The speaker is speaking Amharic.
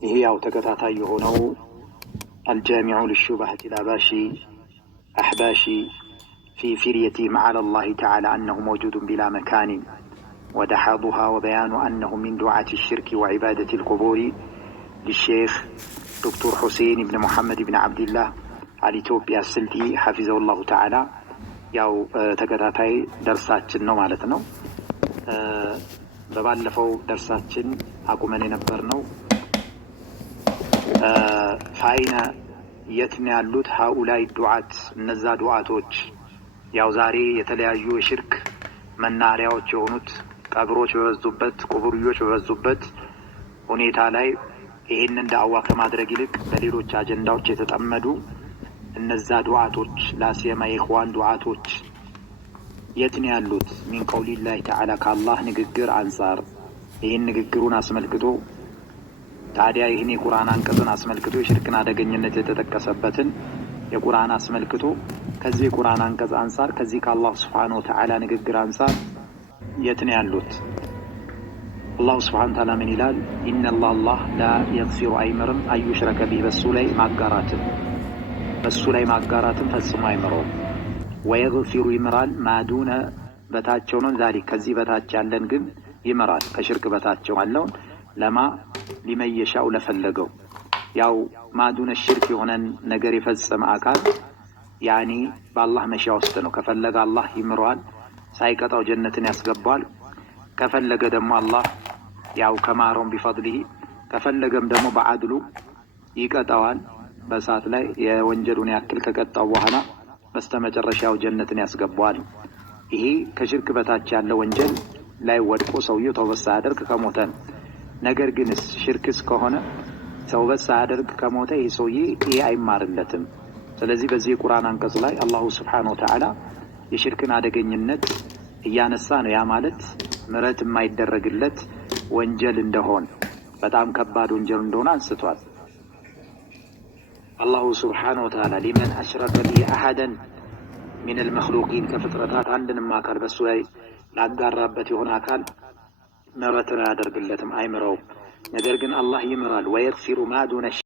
ይሄ ያው ተከታታይ የሆነው الجامع للشبهة الأباشي أحباشي في فريتهم على الله تعالى أنه موجود بلا مكان ودحاضها وبيان أنه من دعاة الشرك وعبادة القبور للشيخ دكتور حسين بن محمد بن عبد الله الإثيوبي السلتي حفظه الله تعالى ያው ተከታታይ ደርሳችን ነው ማለት ነው። በባለፈው ደርሳችን አቁመን የነበርነው ፋይና የት ነው ያሉት ሃኡላይ ዱዓት እነዛ ዱዓቶች ያው ዛሬ የተለያዩ የሽርክ መናሪያዎች የሆኑት ቀብሮች በበዙበት ቁቡርዮች በበዙበት ሁኔታ ላይ ይሄንን ዳዕዋ ከማድረግ ይልቅ በሌሎች አጀንዳዎች የተጠመዱ እነዛ ዱዓቶች ላሲየማ የኢኽዋን ዱዓቶች የት ነው ያሉት? ሚን ቀውሊላህ ተዓላ ከአላህ ንግግር አንጻር ይህን ንግግሩን አስመልክቶ ታዲያ ይህን የቁርአን አንቀጽን አስመልክቶ የሽርክን አደገኝነት የተጠቀሰበትን የቁርአን አስመልክቶ ከዚህ የቁርአን አንቀጽ አንጻር ከዚህ ከአላህ ሱብሓነሁ ወተዓላ ንግግር አንጻር የት ነው ያሉት? አላሁ ሱብሓነሁ ወተዓላ ምን ይላል? ኢነላህ ላ የግፊሩ አይምርም አዩሽረከ ቢሂ በሱ ላይ ማጋራትን ፈጽሞ አይምረውም። ወየግፊሩ ይምራል ማዱነ በታቸው ነው ዛሊክ ከዚህ በታች ያለን ግን ይምራል ከሽርክ በታቸው ያለውን ለማ ሊመን የሻኡ ለፈለገው ያው ማዱነ ሽርክ የሆነን ነገር የፈጸመ አካል ያኒ በአላህ መሻ ውስጥ ነው። ከፈለገ አላህ ይምረዋል ሳይቀጣው ጀነትን ያስገባዋል። ከፈለገ ደግሞ አላህ ያው ከማረም ቢፈድሊሂ ከፈለገም ደግሞ በአድሉ ይቀጣዋል። በሳት ላይ የወንጀሉን ያክል ከቀጣው በኋላ በስተመጨረሻው ጀነትን ያስገባዋል። ይሄ ከሽርክ በታች ያለ ወንጀል ላይ ወድቆ ሰውየው ተውበት ሳያደርግ ከሞተ። ነገር ግን ሽርክስ ከሆነ ተውበት ሳያደርግ ከሞተ ይሄ ሰውዬ ይሄ አይማርለትም። ስለዚህ በዚህ የቁርአን አንቀጽ ላይ አላሁ ሱብሓነሁ ወተዓላ የሽርክን አደገኝነት እያነሳ ነው። ያ ማለት ምሕረት የማይደረግለት ወንጀል እንደሆነ በጣም ከባድ ወንጀል እንደሆነ አንስቷል። አላሁ ሱብሓነሁ ወተዓላ ሊመን አሽረከ ቢሂ አሐደን ሚነል መኽሉቂን ከፍጥረታት አንድንም አካል በሱ ላይ ላጋራበት የሆነ አካል ምሕረትን አያደርግለትም፣ አይምረውም። ነገር ግን አላህ ይምራል። ወየግፊሩ ማ ዱነ